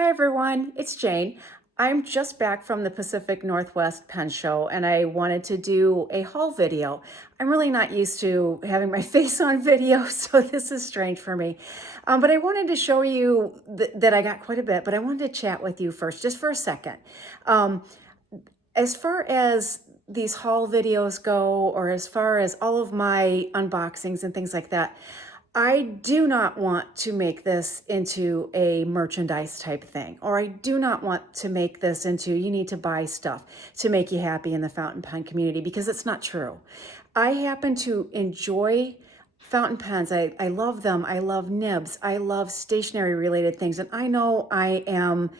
Hi everyone, it's Jane. I'm just back from the Pacific Northwest Pen Show and I wanted to do a haul video. I'm really not used to having my face on video, so this is strange for me. But I wanted to show you that I got quite a bit, but I wanted to chat with you first, just for a second. Um, as far as these haul videos go, or as far as all of my unboxings and things like that, I do not want to make this into a merchandise type thing, or I do not want to make this into you need to buy stuff to make you happy in the fountain pen community, because it's not true. I happen to enjoy fountain pens. I love them. I love nibs. I love stationery related things. And I know I am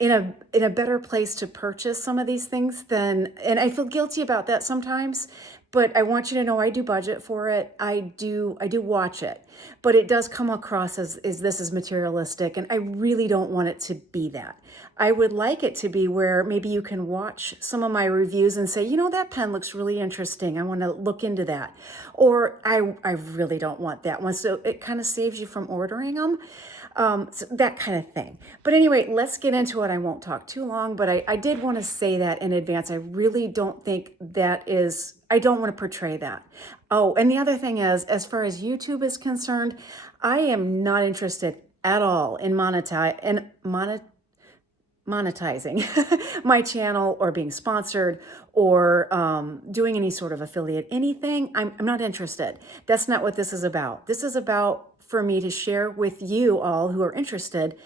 in a better place to purchase some of these things than, and I feel guilty about that sometimes, but I want you to know I do budget for it. I do watch it, but it does come across as this is materialistic, and I really don't want it to be that. I would like it to be where maybe you can watch some of my reviews and say, you know, that pen looks really interesting. I want to look into that. Or I really don't want that one. So it kind of saves you from ordering them. So that kind of thing. But anyway, let's get into it. I won't talk too long, but I did want to say that in advance. I really don't think that is, I don't want to portray that. Oh, and the other thing is, as far as YouTube is concerned, I am not interested at all in monetizing my channel or being sponsored or doing any sort of affiliate anything. I'm not interested. That's not what this is about. This is about for me to share with you all who are interested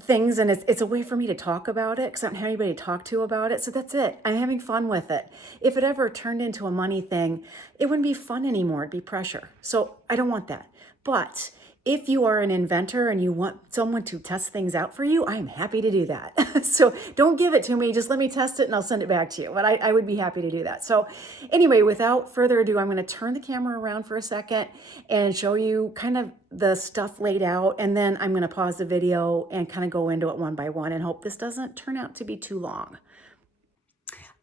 things, and it's a way for me to talk about it because I don't have anybody to talk to about it. So that's it. I'm having fun with it. If it ever turned into a money thing, it wouldn't be fun anymore. It'd be pressure. So I don't want that. But if you are an inventor and you want someone to test things out for you, I am happy to do that. So don't give it to me. Just let me test it and I'll send it back to you. But I would be happy to do that. So anyway, without further ado, I'm going to turn the camera around for a second and show you kind of the stuff laid out. And then I'm going to pause the video and kind of go into it one by one and hope this doesn't turn out to be too long.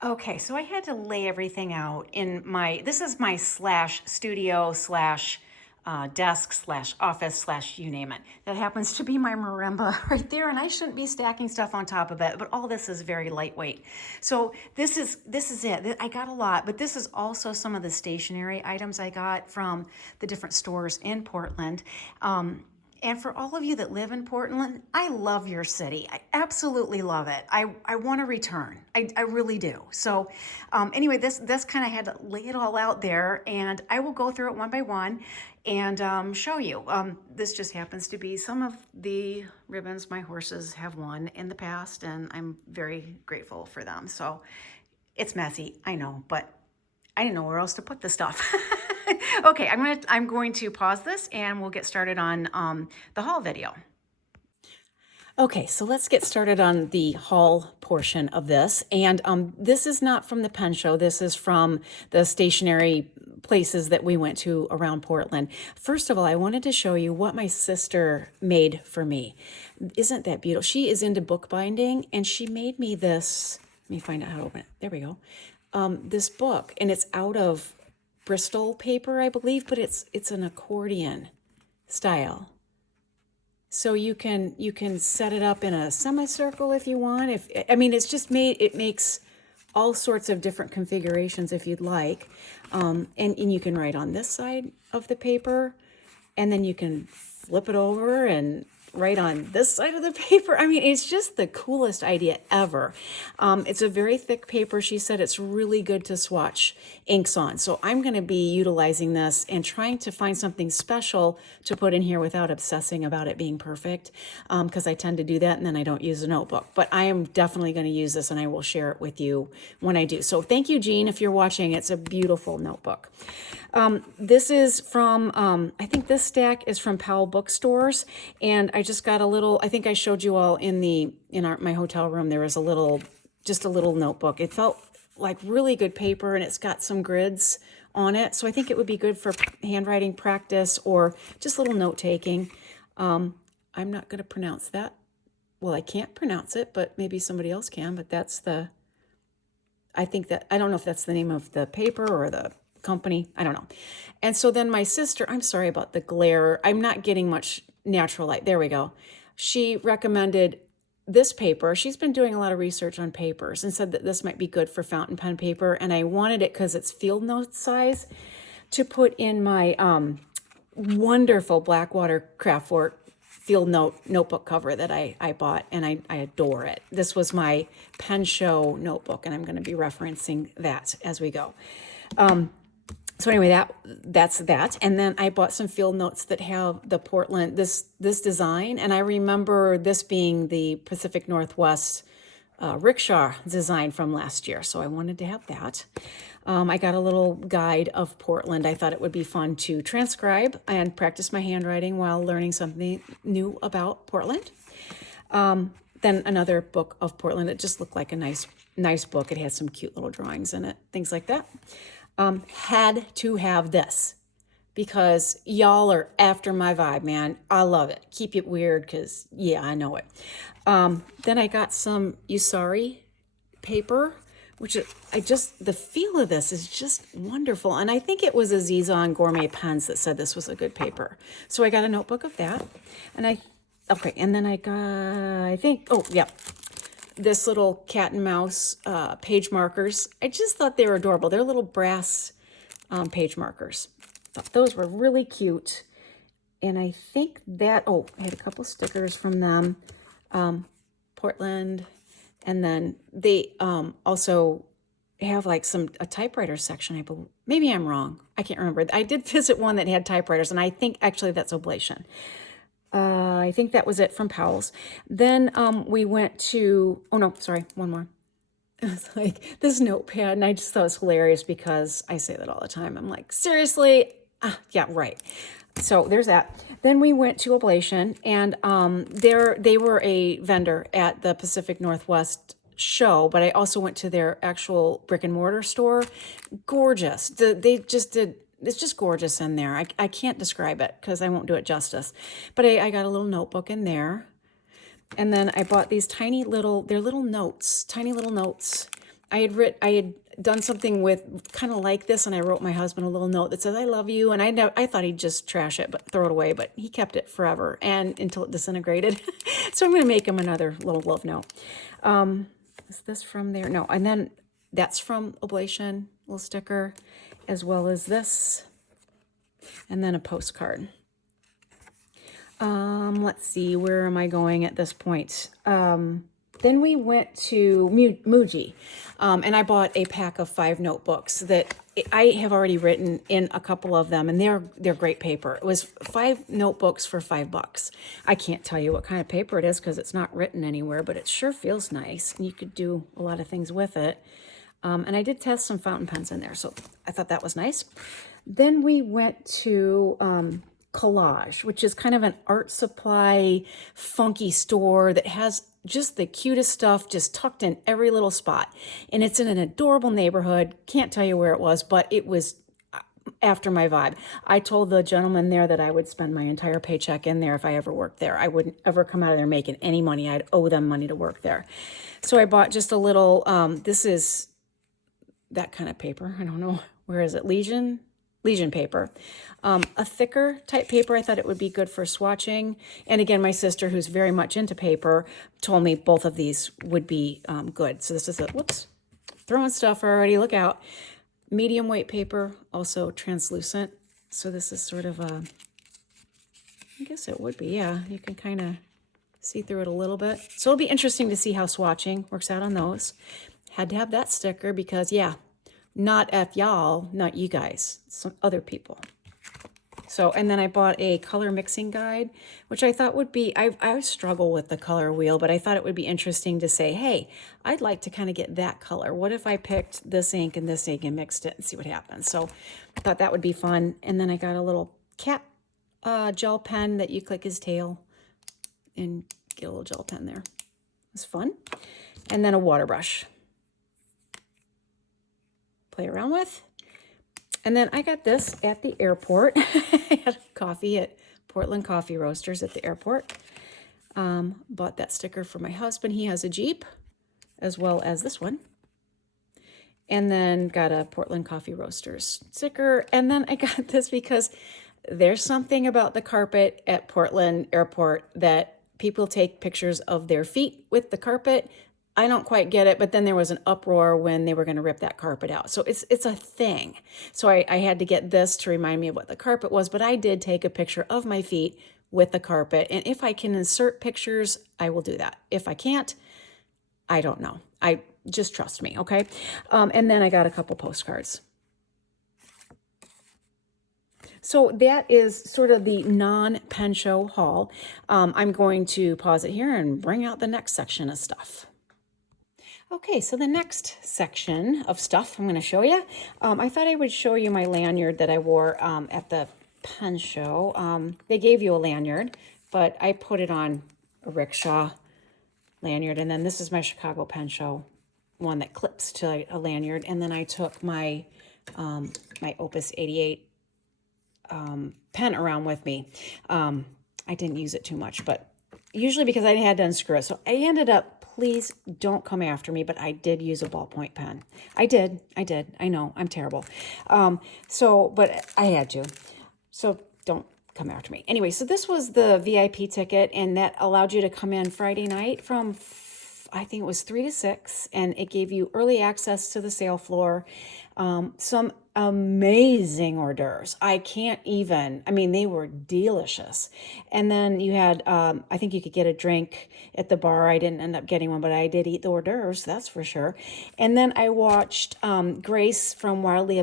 Okay, so I had to lay everything out in this is my slash studio slash desk slash office slash you name it. That happens to be my marimba right there, and I shouldn't be stacking stuff on top of it, but all this is very lightweight. So this is it. I got a lot, but this is also some of the stationery items I got from the different stores in Portland. And for all of you that live in Portland, I love your city. I absolutely love it. I want to return. I really do. So anyway, this kind of had to lay it all out there, and I will go through it one by one and show you. This just happens to be some of the ribbons my horses have won in the past, and I'm very grateful for them. So it's messy, I know, but I didn't know where else to put the stuff. Okay, I'm going to pause this and we'll get started on the haul video. Okay, so let's get started on the haul portion of this. And this is not from the pen show. This is from the stationery places that we went to around Portland. First of all, I wanted to show you what my sister made for me. Isn't that beautiful? She is into bookbinding, and she made me this. Let me find out how to open it. There we go. This book, and it's out of Bristol paper, I believe, but it's an accordion style. So you can set it up in a semicircle if you want. It makes all sorts of different configurations if you'd like. And you can write on this side of the paper, and then you can flip it over and write on this side of the paper. I mean, it's just the coolest idea ever. It's a very thick paper. She said it's really good to swatch inks on. So I'm going to be utilizing this and trying to find something special to put in here without obsessing about it being perfect, because I tend to do that and then I don't use a notebook. But I am definitely going to use this, and I will share it with you when I do. So thank you, Jean, if you're watching. It's a beautiful notebook. This is from, I think this stack is from Powell Bookstores, and I just got a little, I think I showed you all in my hotel room, there was just a little notebook. It felt like really good paper, and it's got some grids on it. So I think it would be good for handwriting practice or just little note taking. I'm not going to pronounce that. Well, I can't pronounce it, but maybe somebody else can, but I don't know if that's the name of the paper or the company. I don't know. And so then my sister, I'm sorry about the glare. I'm not getting much natural light. There we go. She recommended this paper. She's been doing a lot of research on papers and said that this might be good for fountain pen paper. And I wanted it because it's field note size to put in my wonderful Blackwater Craftwork field notebook cover that I bought, and I adore it. This was my pen show notebook, and I'm going to be referencing that as we go. So anyway, that's that. And then I bought some field notes that have the Portland, this design. And I remember this being the Pacific Northwest rickshaw design from last year. So I wanted to have that. I got a little guide of Portland. I thought it would be fun to transcribe and practice my handwriting while learning something new about Portland. Then another book of Portland. It just looked like a nice book. It had some cute little drawings in it, things like that. Had to have this because y'all are after my vibe, man. I love it. Keep it weird because, yeah, I know it. Then I got some Usari paper, which the feel of this is just wonderful. And I think it was Aziza on Gourmet Pens that said this was a good paper. So I got a notebook of that. And then I got, I think, oh, yeah, this little cat and mouse page markers. I just thought they were adorable. They're little brass page markers. Thought those were really cute. And I think that, I had a couple stickers from them. Portland. And then they also have like a typewriter section. I believe. Maybe I'm wrong. I can't remember. I did visit one that had typewriters, and I think actually that's Oblation. I think that was it from Powell's. Then we went to, one more. It's like this notepad, and I just thought it was hilarious because I say that all the time. I'm like, seriously? Yeah, right. So there's that. Then we went to Oblation, and they were a vendor at the Pacific Northwest show, but I also went to their actual brick and mortar store. Gorgeous. It's just gorgeous in there. I can't describe it because I won't do it justice. But I got a little notebook in there. And then I bought these tiny little notes. I had done something with kind of like this, and I wrote my husband a little note that says, I love you. And I thought he'd just trash it, but throw it away. But he kept it forever and until it disintegrated. So I'm going to make him another little love note. Is this from there? No. And then that's from Oblation, little sticker, as well as this. And then a postcard. Let's see, where am I going at this point? Then we went to Muji, and I bought a pack of 5 notebooks that I have already written in a couple of them, and they're great paper. It was 5 notebooks for $5. I can't tell you what kind of paper it is because it's not written anywhere, but it sure feels nice, and you could do a lot of things with it. And I did test some fountain pens in there, so I thought that was nice. Then we went to Collage, which is kind of an art supply funky store that has just the cutest stuff just tucked in every little spot. And it's in an adorable neighborhood. Can't tell you where it was, but it was after my vibe. I told the gentleman there that I would spend my entire paycheck in there if I ever worked there. I wouldn't ever come out of there making any money. I'd owe them money to work there. So I bought just a little, this is that kind of paper. I don't know. Where is it? Legion paper. A thicker type paper. I thought it would be good for swatching. And again, my sister, who's very much into paper, told me both of these would be good. So this is throwing stuff already. Look out. Medium weight paper, also translucent. So this is sort of a, I guess it would be, yeah. You can kind of see through it a little bit. So it'll be interesting to see how swatching works out on those. Had to have that sticker because, yeah, not F y'all, not you guys, some other people. So, and then I bought a color mixing guide, which I thought would be, I struggle with the color wheel, but I thought it would be interesting to say, hey, I'd like to kind of get that color. What if I picked this ink and mixed it and see what happens? So I thought that would be fun. And then I got a little cat gel pen that you click his tail and get a little gel pen there. It's fun. And then a water brush. Play around with. And then I got this at the airport. I had coffee at Portland Coffee Roasters at the airport. Bought that sticker for my husband. He has a Jeep, as well as this one. And then got a Portland Coffee Roasters sticker. And then I got this because there's something about the carpet at Portland Airport that people take pictures of their feet with the carpet. I don't quite get it, but then there was an uproar when they were going to rip that carpet out. So it's a thing. So I had to get this to remind me of what the carpet was, but I did take a picture of my feet with the carpet. And if I can insert pictures, I will do that. If I can't, I don't know. I just trust me, okay? And then I got a couple postcards. So that is sort of the non-pen show haul. I'm going to pause it here and bring out the next section of stuff. Okay, so the next section of stuff I'm going to show you. I thought I would show you my lanyard that I wore at the pen show. They gave you a lanyard, but I put it on a rickshaw lanyard. And then this is my Chicago Pen Show one that clips to a lanyard. And then I took my my Opus 88 pen around with me. I didn't use it too much, but usually because I had to unscrew it. So I ended up, please don't come after me, but I did use a ballpoint pen. I did. I know, I'm terrible. But I had to. So don't come after me. Anyway, so this was the VIP ticket, and that allowed you to come in Friday night from, I think it was 3 to 6, and it gave you early access to the sale floor. Some amazing hors d'oeuvres. They were delicious. And then you had, I think you could get a drink at the bar. I didn't end up getting one, but I did eat the hors d'oeuvres, that's for sure. And then I watched Grace from Wildly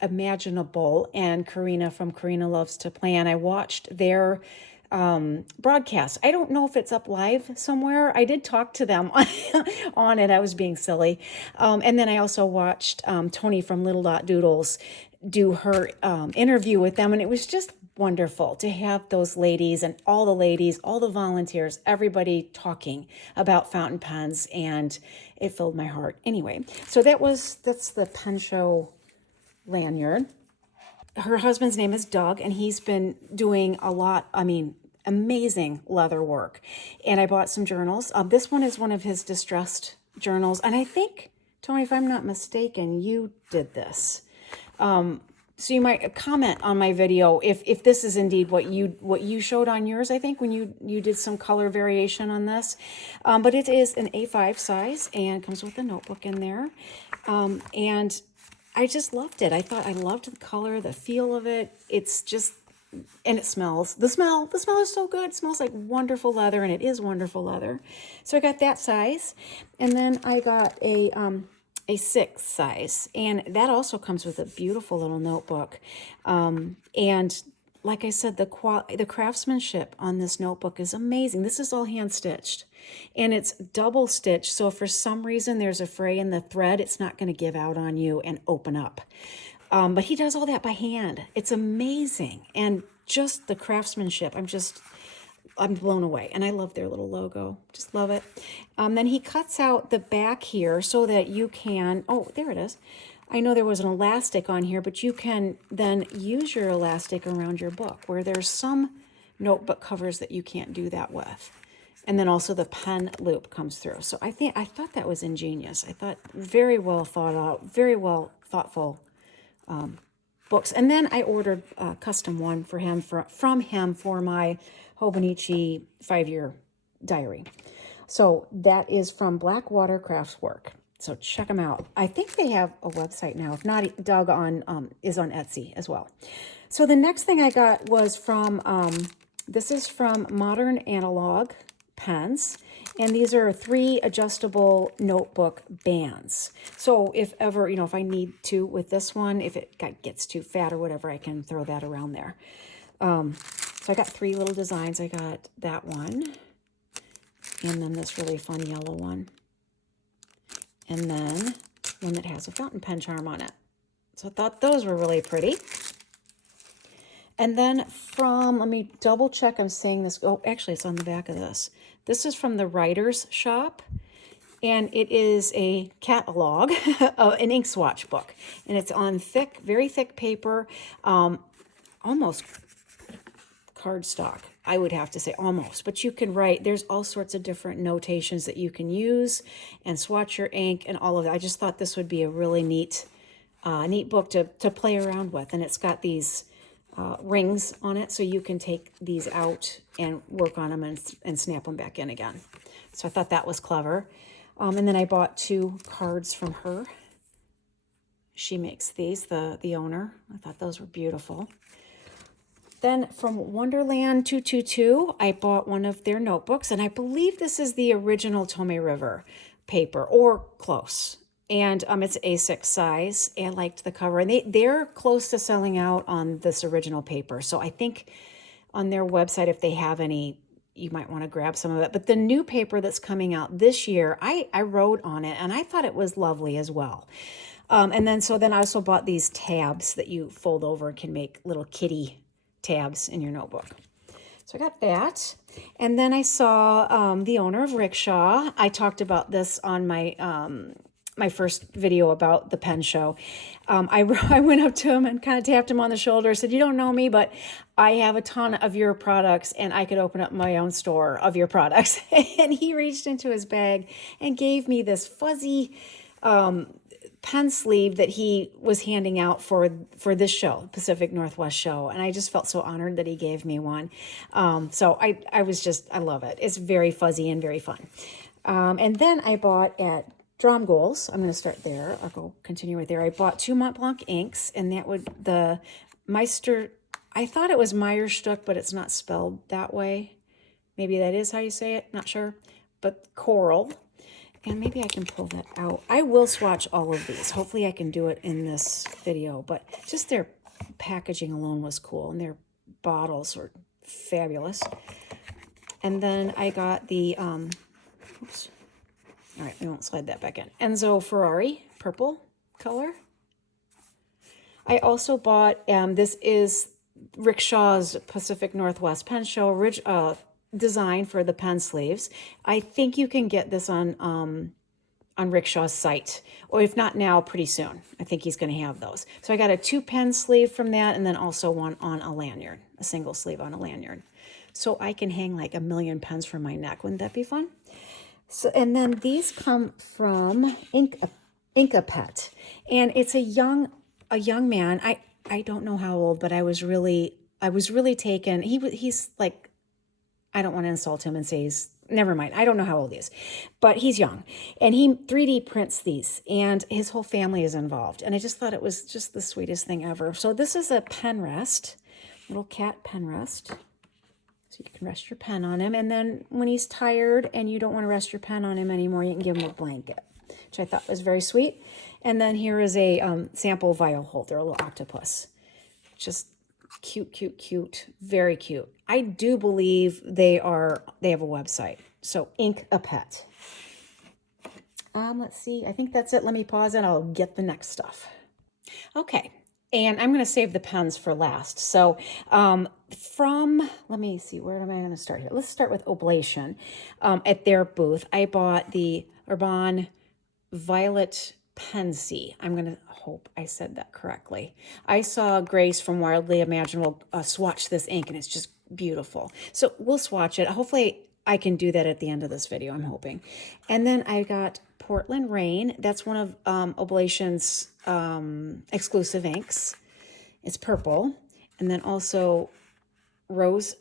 Imaginable and Karina from Karina Loves to Plan. I watched their broadcast. I don't know if it's up live somewhere. I did talk to them on it. I was being silly. And then I also watched Tony from Little Dot Doodles do her interview with them. And it was just wonderful to have those ladies and all the volunteers, everybody talking about fountain pens. And it filled my heart. Anyway, so that's the pen show lanyard. Her husband's name is Doug, and he's been doing a lot, amazing leather work. And I bought some journals. This one is one of his distressed journals. And I think, Tony, if I'm not mistaken, you did this. So you might comment on my video if this is indeed what you showed on yours, I think, when you did some color variation on this. But it is an A5 size and comes with a notebook in there. And I just loved it. I loved the color, the feel of it. It's just, and it smells. The smell is so good. It smells like wonderful leather, and it is wonderful leather. So I got that size, and then I got a 6 size, and that also comes with a beautiful little notebook. And like I said, the craftsmanship on this notebook is amazing. This is all hand stitched, and it's double stitched. So if for some reason there's a fray in the thread, it's not going to give out on you and open up. But he does all that by hand. It's amazing. And just the craftsmanship, I'm blown away. And I love their little logo. Just love it. Then he cuts out the back here so that you can, oh, there it is. I know there was an elastic on here, but you can then use your elastic around your book, where there's some notebook covers that you can't do that with. And then also the pen loop comes through. So I thought that was ingenious. I thought very well thought out, very well thoughtful books. And then I ordered a custom one for him from him for my Hobonichi 5-year diary. So that is from Blackwater Craftswork. So check them out. I think they have a website now. If not, Doug is on Etsy as well. So the next thing I got was from, this is from Modern Analog Pens. And these are 3 adjustable notebook bands. So if ever, if I need to with this one, if it gets too fat or whatever, I can throw that around there. So I got 3 little designs. I got that one, and then this really fun yellow one, and then one that has a fountain pen charm on it. So I thought those were really pretty. And then let me double check I'm saying this. Oh, actually, it's on the back of this. This is from the Writer's Shop, and it is a catalog, an ink swatch book. And it's on thick, very thick paper, almost cardstock, I would have to say, almost. But you can write, there's all sorts of different notations that you can use and swatch your ink and all of that. I just thought this would be a really neat book to play around with. And it's got these rings on it, so you can take these out and work on them and snap them back in again. So I thought that was clever. And then I bought 2 cards from her. She makes these, the owner. I thought those were beautiful. Then from Wonderland 222, I bought one of their notebooks, and I believe this is the original Tomei River paper, or close. And it's A6 size. I liked the cover, and they're close to selling out on this original paper. So I think on their website, if they have any, you might want to grab some of it. But the new paper that's coming out this year, I wrote on it, and I thought it was lovely as well. And then I also bought these tabs that you fold over and can make little kitty tabs in your notebook. So I got that. And then I saw the owner of Rickshaw. I talked about this on my my first video about the pen show. I went up to him and kind of tapped him on the shoulder, said, "You don't know me, but I have a ton of your products and I could open up my own store of your products." And he reached into his bag and gave me this fuzzy pen sleeve that he was handing out for this show, Pacific Northwest show. And I just felt so honored that he gave me one. So I love it. It's very fuzzy and very fun. And then I bought at Drum Goals, I'm going to start there. I'll continue right there. I bought 2 Mont Blanc inks, and the Meister, I thought it was Meisterstück, but it's not spelled that way. Maybe that is how you say it, not sure. But coral, and maybe I can pull that out. I will swatch all of these. Hopefully I can do it in this video, but just their packaging alone was cool, and their bottles were fabulous. And then I got the, oops. All right, we won't slide that back in. Enzo Ferrari, purple color. I also bought, this is Rickshaw's Pacific Northwest Pen Show design for the pen sleeves. I think you can get this on Rickshaw's site, or if not now, pretty soon. I think he's going to have those. So I got a 2 pen sleeve from that, and then also one on a lanyard, a single sleeve on a lanyard. So I can hang like 1,000,000 pens from my neck. Wouldn't that be fun? So, and then these come from Inca Pet, and it's a young man. I don't know how old, but I was really taken. He's like, I don't want to insult him and say never mind. I don't know how old he is, but he's young, and he 3D prints these, and his whole family is involved. And I just thought it was just the sweetest thing ever. So this is a pen rest, little cat pen rest. So you can rest your pen on him. And then when he's tired and you don't want to rest your pen on him anymore, you can give him a blanket, which I thought was very sweet. And then here is a sample vial holder, a little octopus. Just cute, cute, cute. Very cute. I do believe they have a website. So Ink a Pet. Let's see. I think that's it. Let me pause and I'll get the next stuff. Okay. And I'm going to save the pens for last. So let me see, where am I going to start here? Let's start with Oblation. At their booth, I bought the Urban Violet Pensy. I'm going to hope I said that correctly. I saw Grace from Wildly Imaginable swatch this ink, and it's just beautiful. So we'll swatch it. Hopefully I can do that at the end of this video, I'm hoping. And then I got Portland Rain. That's one of Oblation's exclusive inks. It's purple. And then also Rose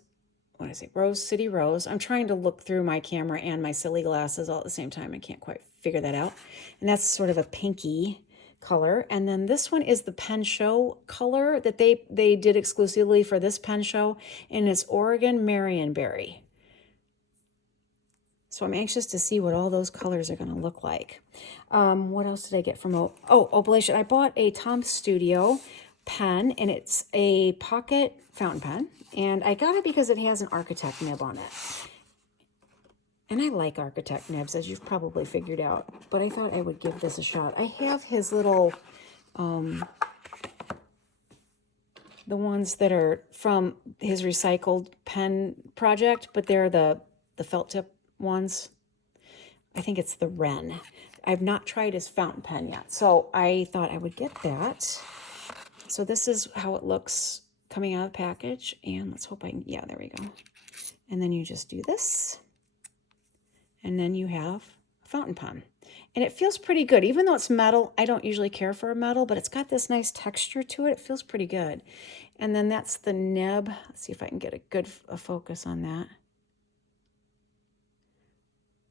City Rose. I'm trying to look through my camera and my silly glasses all at the same time. I can't quite figure that out. And that's sort of a pinky color. And then this one is the Pen Show color that they did exclusively for this pen show, and it's Oregon Marionberry. So I'm anxious to see what all those colors are going to look like. What else did I get from Oblation? I bought a Tom Studio pen, and it's a pocket fountain pen. And I got it because it has an Architect nib on it. And I like Architect nibs, as you've probably figured out. But I thought I would give this a shot. I have his little, the ones that are from his recycled pen project, but they're the felt tip ones. I think it's the Wren. I've not tried his fountain pen yet, so I thought I would get that. So this is how it looks coming out of the package, and let's hope yeah, there we go. And then you just do this, and then you have a fountain pen. And it feels pretty good. Even though it's metal, I don't usually care for a metal, but it's got this nice texture to it. It feels pretty good. And then that's the nib. Let's see if I can get a good focus on that.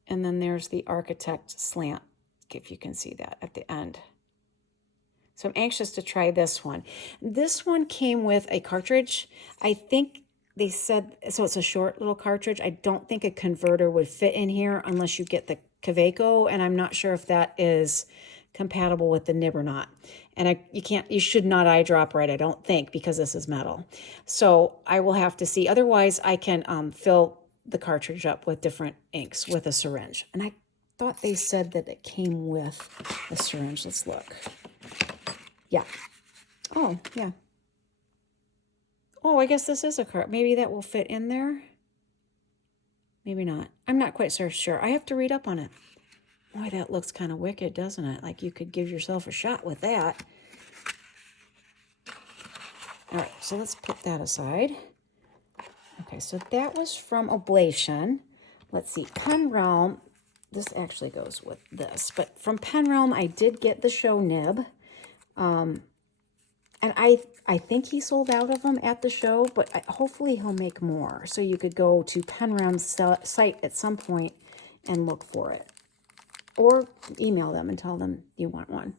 And then there's the Architect slant, if you can see that at the end. So I'm anxious to try this one. This one came with a cartridge. I think they said, so it's a short little cartridge. I don't think a converter would fit in here unless you get the Kaweco, and I'm not sure if that is compatible with the nib or not. And you should not eyedrop right, I don't think, because this is metal. So I will have to see. Otherwise, I can fill the cartridge up with different inks with a syringe. And I thought they said that it came with a syringe. Let's look. Yeah. Oh, yeah. Oh, I guess this is a cart. Maybe that will fit in there. Maybe not. I'm not quite so sure. I have to read up on it. Boy, that looks kind of wicked, doesn't it? Like you could give yourself a shot with that. All right, so let's put that aside. Okay, so that was from Oblation. Let's see, Pen Realm. This actually goes with this. But from Pen Realm, I did get the show nib. And I think he sold out of them at the show, but hopefully he'll make more. So you could go to Pen Realm's site at some point and look for it. Or email them and tell them you want one.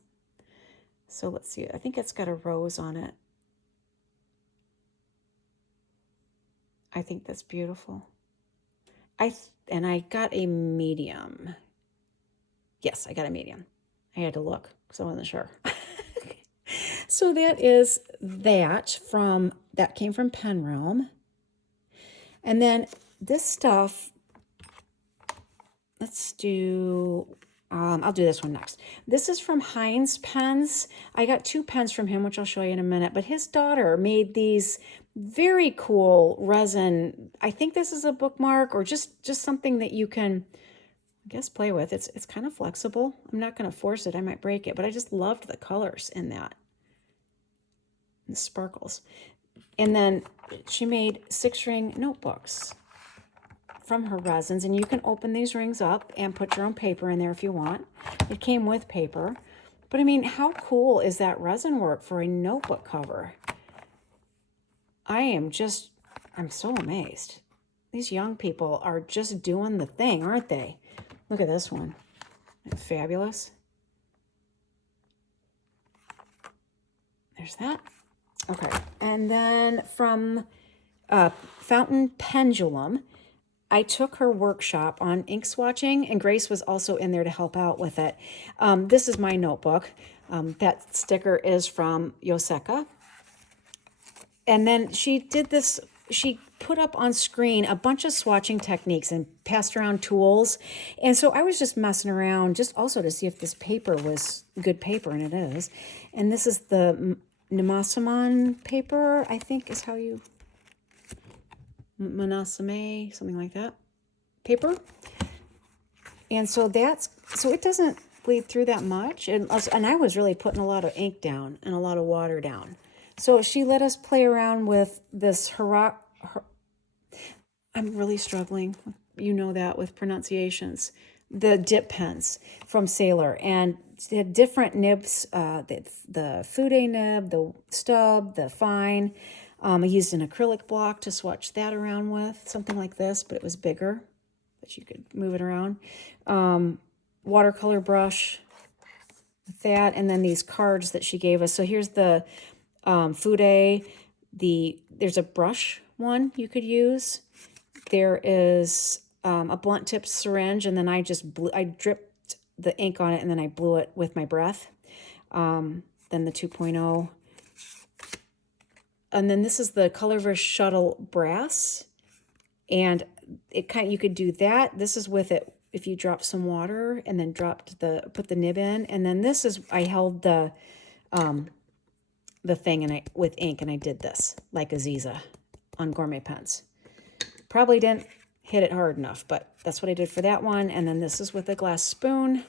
So let's see. I think it's got a rose on it. I think that's beautiful. And I got a medium. Yes, I got a medium. I had to look because I wasn't sure. So that is that came from Pen Realm. And then this stuff, let's do, I'll do this one next. This is from Heinz Pens. I got 2 pens from him, which I'll show you in a minute. But his daughter made these very cool resin. I think this is a bookmark or just something that you can, I guess, play with. It's kind of flexible. I'm not going to force it. I might break it. But I just loved the colors in that. The sparkles. And then she made 6-ring notebooks from her resins, and you can open these rings up and put your own paper in there if you want. It came with paper, but I mean, how cool is that resin work for a notebook cover? I'm so amazed. These young people are just doing the thing, aren't they? Look at this one. Isn't it fabulous? There's that. Okay, and then from Fountain Pendulum, I took her workshop on ink swatching, and Grace was also in there to help out with it. This is my notebook. That sticker is from Yoseka. And then she did this, she put up on screen a bunch of swatching techniques and passed around tools. And so I was just messing around just also to see if this paper was good paper, and it is. And this is the Namasaman paper, I think is how you, Manasame, something like that, paper. And so it doesn't bleed through that much. And I was really putting a lot of ink down and a lot of water down. So she let us play around with this I'm really struggling, you know that, with pronunciations. The dip pens from Sailor, and they had different nibs, the Fude nib, the stub, the fine. I used an acrylic block to swatch that around with, something like this, but it was bigger, but you could move it around. Watercolor brush with that, and then these cards that she gave us. So here's the Fude, there's a brush one you could use. There is a blunt tip syringe, and then I dripped the ink on it, and then I blew it with my breath. Then the 2.0. And then this is the Colorverse Shuttle Brass. And you could do that. This is with it if you drop some water and then put the nib in. And then this is, I held the thing with ink, and I did this like Aziza on Gourmet Pens. Probably didn't hit it hard enough, but that's what I did for that one. And then this is with a glass spoon.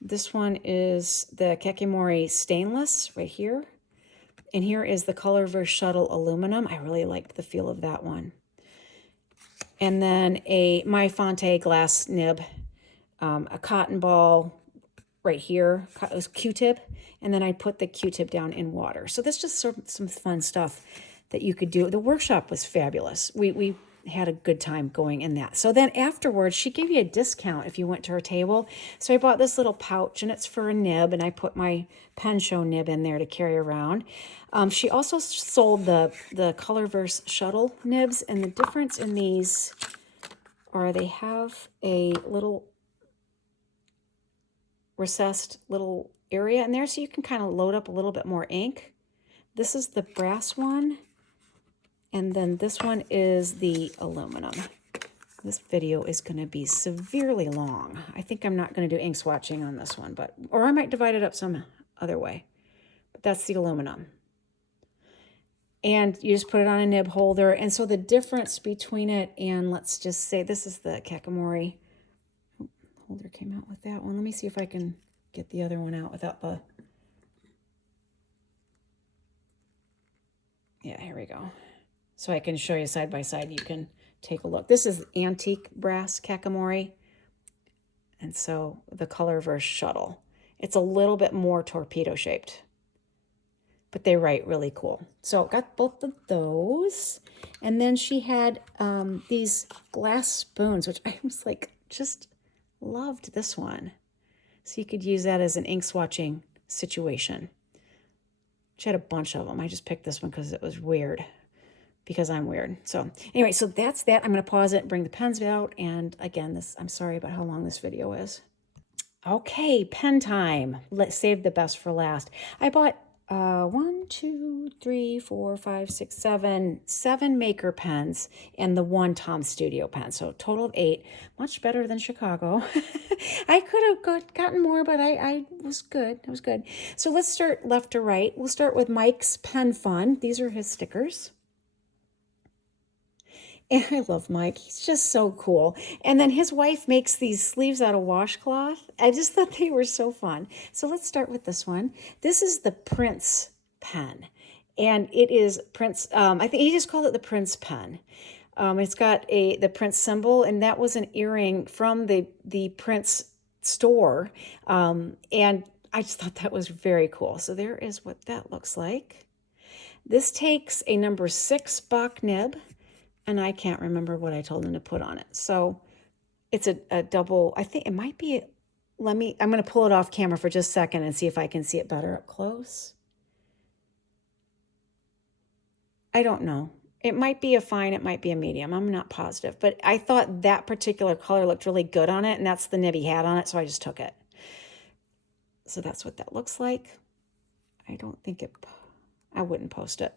This one is the Kekimori stainless right here. And here is the Colorverse Shuttle aluminum. I really liked the feel of that one. And then a My Fonte glass nib a cotton ball right here, it was Q-tip, and then I put the Q-tip down in water. So that's just some fun stuff that you could do. The workshop was fabulous. We had a good time going in that. So then afterwards, she gave you a discount if you went to her table. So I bought this little pouch, and it's for a nib, and I put my Pen Show nib in there to carry around. She also sold the Colorverse shuttle nibs, and the difference in these are they have a little recessed little area in there so you can kind of load up a little bit more ink. This is the brass one, and then this one is the aluminum. This video is going to be severely long. I think I'm not going to do ink swatching on this one, or I might divide it up some other way. But that's the aluminum. And you just put it on a nib holder. And so the difference between it and, let's just say, this is the Kakamori holder came out with that one. Let me see if I can get the other one out without the... Yeah, here we go. So I can show you side by side. You can take a look. This is antique brass Kakamori. And so the Colorverse shuttle. It's a little bit more torpedo shaped, but they write really cool. So got both of those. And then she had these glass spoons, which I was like, just loved this one. So you could use that as an ink swatching situation. She had a bunch of them. I just picked this one because it was weird, because I'm weird. So anyway, so that's that. I'm going to pause it and bring the pens out. And again, I'm sorry about how long this video is. Okay, pen time. Let's save the best for last. I bought 7 Maker pens and the 1 Tom Studio pen. So total of 8, much better than Chicago. I could have gotten more, but I was good. I was good. So let's start left to right. We'll start with Mike's Pen Fun. These are his stickers. And I love Mike. He's just so cool. And then his wife makes these sleeves out of washcloth. I just thought they were so fun. So let's start with this one. This is the Prince pen. And it is Prince, I think he just called it the Prince pen. It's got the Prince symbol, and that was an earring from the Prince store. And I just thought that was very cool. So there is what that looks like. This takes a number 6 Bach nib. And I can't remember what I told him to put on it. So it's a double, I think it might be, I'm going to pull it off camera for just a second and see if I can see it better up close. I don't know. It might be a fine, it might be a medium. I'm not positive. But I thought that particular color looked really good on it, and that's the nib he had on it, so I just took it. So that's what that looks like. I don't think I wouldn't post it.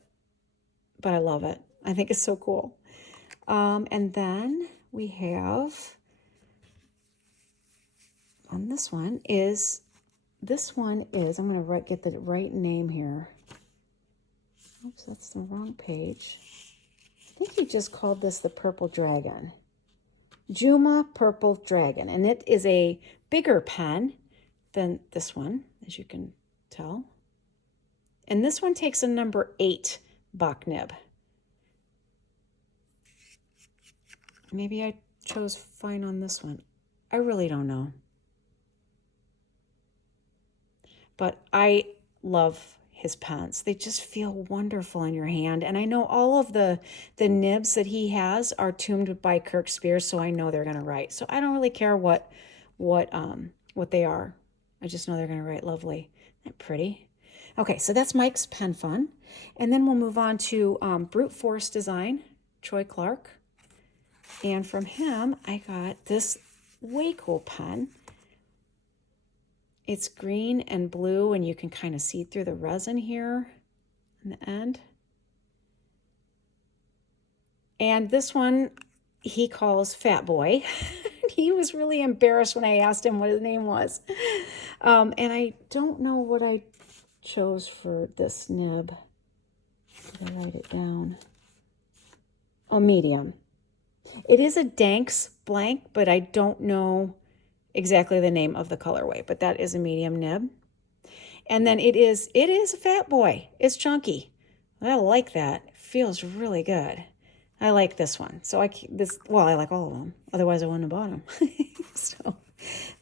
But I love it. I think it's so cool. And then we have, on this one is, I'm going to get the right name here. Oops, that's the wrong page. I think he just called this the Purple Dragon. Juma Purple Dragon. And it is a bigger pen than this one, as you can tell. And this one takes a number 8 Bach nib. Maybe I chose fine on this one. I really don't know. But I love his pens. They just feel wonderful in your hand. And I know all of the nibs that he has are tuned by Kirk Spears, so I know they're going to write. So I don't really care what they are. I just know they're going to write lovely. Isn't that pretty? Okay, so that's Mike's Pen Fun. And then we'll move on to Brute Force Design, Troy Clark. And from him, I got this way cool pen. It's green and blue, and you can kind of see through the resin here in the end. And this one he calls Fat Boy. He was really embarrassed when I asked him what his name was. And I don't know what I chose for this nib. Did I write it down? Oh, medium. It is a Danks blank, but I don't know exactly the name of the colorway, but that is a medium nib. And then it is a Fat Boy. It's chunky. I like that. It feels really good. I like this one. So I like all of them. Otherwise I wouldn't have bought them. So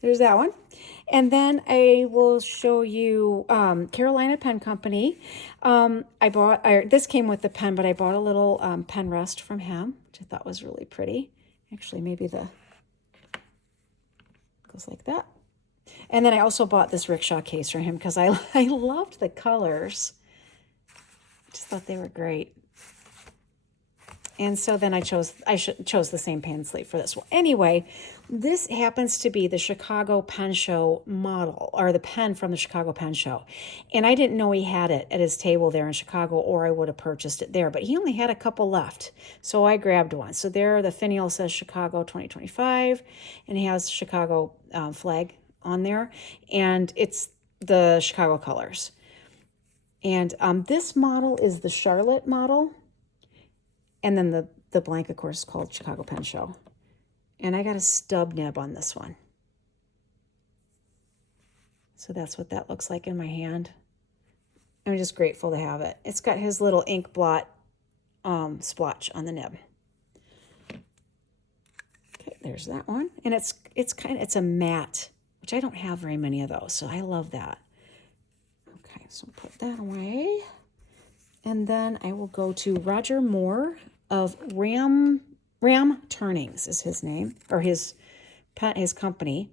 There's that one. And then I will show you Carolina Pen Company. This came with the pen, but I bought a little pen rest from him, which I thought was really pretty. Actually, maybe the goes like that. And then I also bought this rickshaw case for him because I loved the colors. I just thought they were great. And so then I chose the same pan sleeve for this one. Anyway, this happens to be the Chicago Pen Show model, or the pen from the Chicago Pen Show. And I didn't know he had it at his table there in Chicago, or I would have purchased it there. But he only had a couple left, so I grabbed one. So there, the finial says Chicago 2025, and he has Chicago flag on there, and it's the Chicago colors. And this model is the Charlotte model. And then the blank, of course, is called Chicago Pen Show. And I got a stub nib on this one. So that's what that looks like in my hand. I'm just grateful to have it. It's got his little ink blot splotch on the nib. Okay, there's that one. And it's a matte, which I don't have very many of those, so I love that. Okay, so put that away. And then I will go to Roger Moore of Ram Turnings is his name, or his company.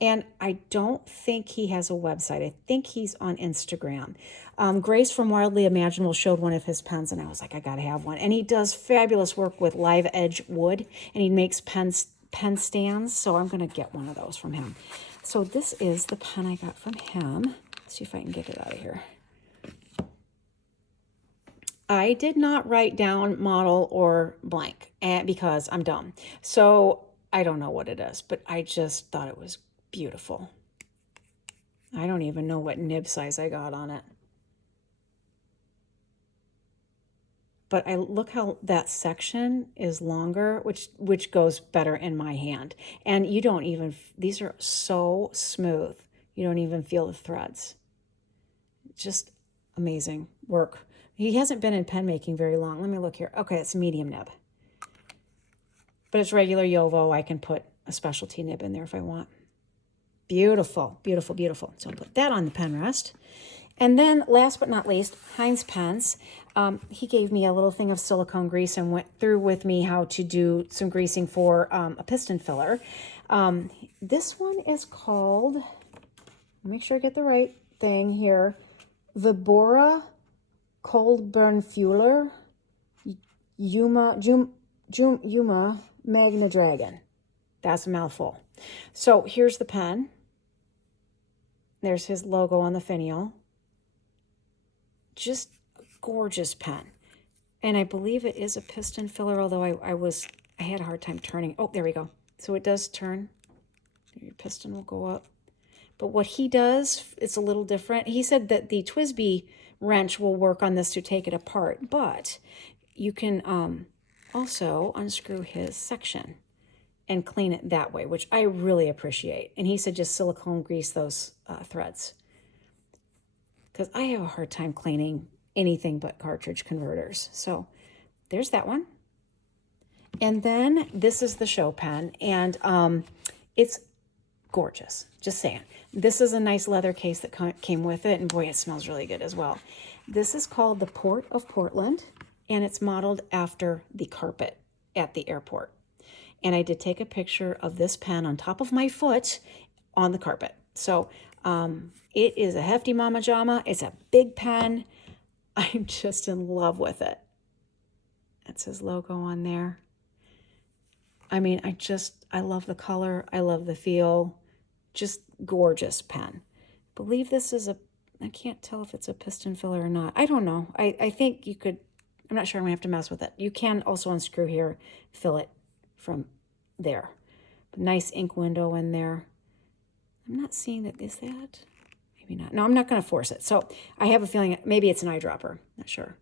And I don't think he has a website. I think he's on Instagram. Grace from Wildly Imaginable showed one of his pens, and I was like, I gotta have one. And he does fabulous work with live edge wood, and he makes pen stands. So I'm gonna get one of those from him. So this is the pen I got from him. Let's see if I can get it out of here. I did not write down model or blank because I'm dumb. So I don't know what it is, but I just thought it was beautiful. I don't even know what nib size I got on it. But I look how that section is longer, which goes better in my hand. And you don't even, these are so smooth. You don't even feel the threads. Just amazing work. He hasn't been in pen making very long. Let me look here. Okay, it's medium nib. But it's regular Yovo. I can put a specialty nib in there if I want. Beautiful, beautiful, beautiful. So I'll put that on the pen rest. And then last but not least, Heinz Pens. He gave me a little thing of silicone grease and went through with me how to do some greasing for a piston filler. This one is called, make sure I get the right thing here, Vibora Cold Burn Fueler Yuma Magna Dragon. That's a mouthful. So here's the pen. There's his logo on the finial. Just gorgeous pen. And I believe it is a piston filler, although I had a hard time turning. Oh, there we go. So it does turn. Your piston will go up. But what he does, it's a little different. He said that the Twisby wrench will work on this to take it apart, but you can also unscrew his section and clean it that way, which I really appreciate. And he said just silicone grease those threads, because I have a hard time cleaning anything but cartridge converters. So there's that one. And then this is the show pen, and it's gorgeous, just saying. This is a nice leather case that came with it, and boy, it smells really good as well. This is called the Port of Portland, and it's modeled after the carpet at the airport. And I did take a picture of this pen on top of my foot on the carpet. So it is a hefty mama jama. It's a big pen. I'm just in love with it. That's his logo on there. I mean, I love the color. I love the feel. Just gorgeous pen. I believe this is I can't tell if it's a piston filler or not. I don't know. I think you could, I'm not sure I'm gonna have to mess with it. You can also unscrew here, fill it from there. Nice ink window in there. I'm not seeing that, is that? Maybe not. No, I'm not gonna force it. So I have a feeling maybe it's an eyedropper, not sure.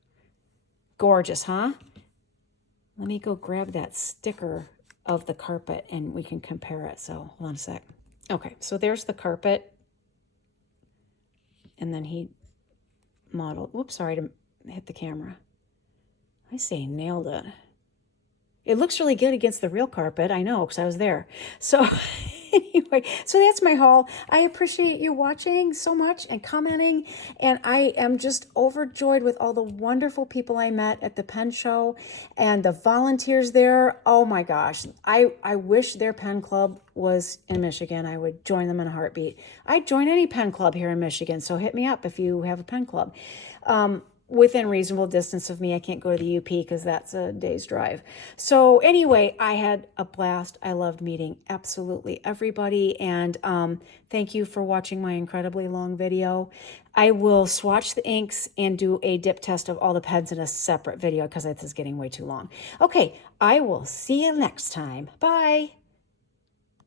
Gorgeous, huh? Let me go grab that sticker of the carpet and we can compare it. So hold on a sec. Okay, so there's the carpet. And then he modeled, whoops, sorry to hit the camera. I say nailed it. It looks really good against the real carpet. I know, because I was there. So anyway, so that's my haul. I appreciate you watching so much and commenting. And I am just overjoyed with all the wonderful people I met at the pen show and the volunteers there. Oh my gosh. I wish their pen club was in Michigan. I would join them in a heartbeat. I'd join any pen club here in Michigan. So hit me up if you have a pen club. Within reasonable distance of me. I can't go to the UP because that's a day's drive. So anyway, I had a blast. I loved meeting absolutely everybody. And thank you for watching my incredibly long video. I will swatch the inks and do a dip test of all the pens in a separate video because this is getting way too long. Okay, I will see you next time. Bye.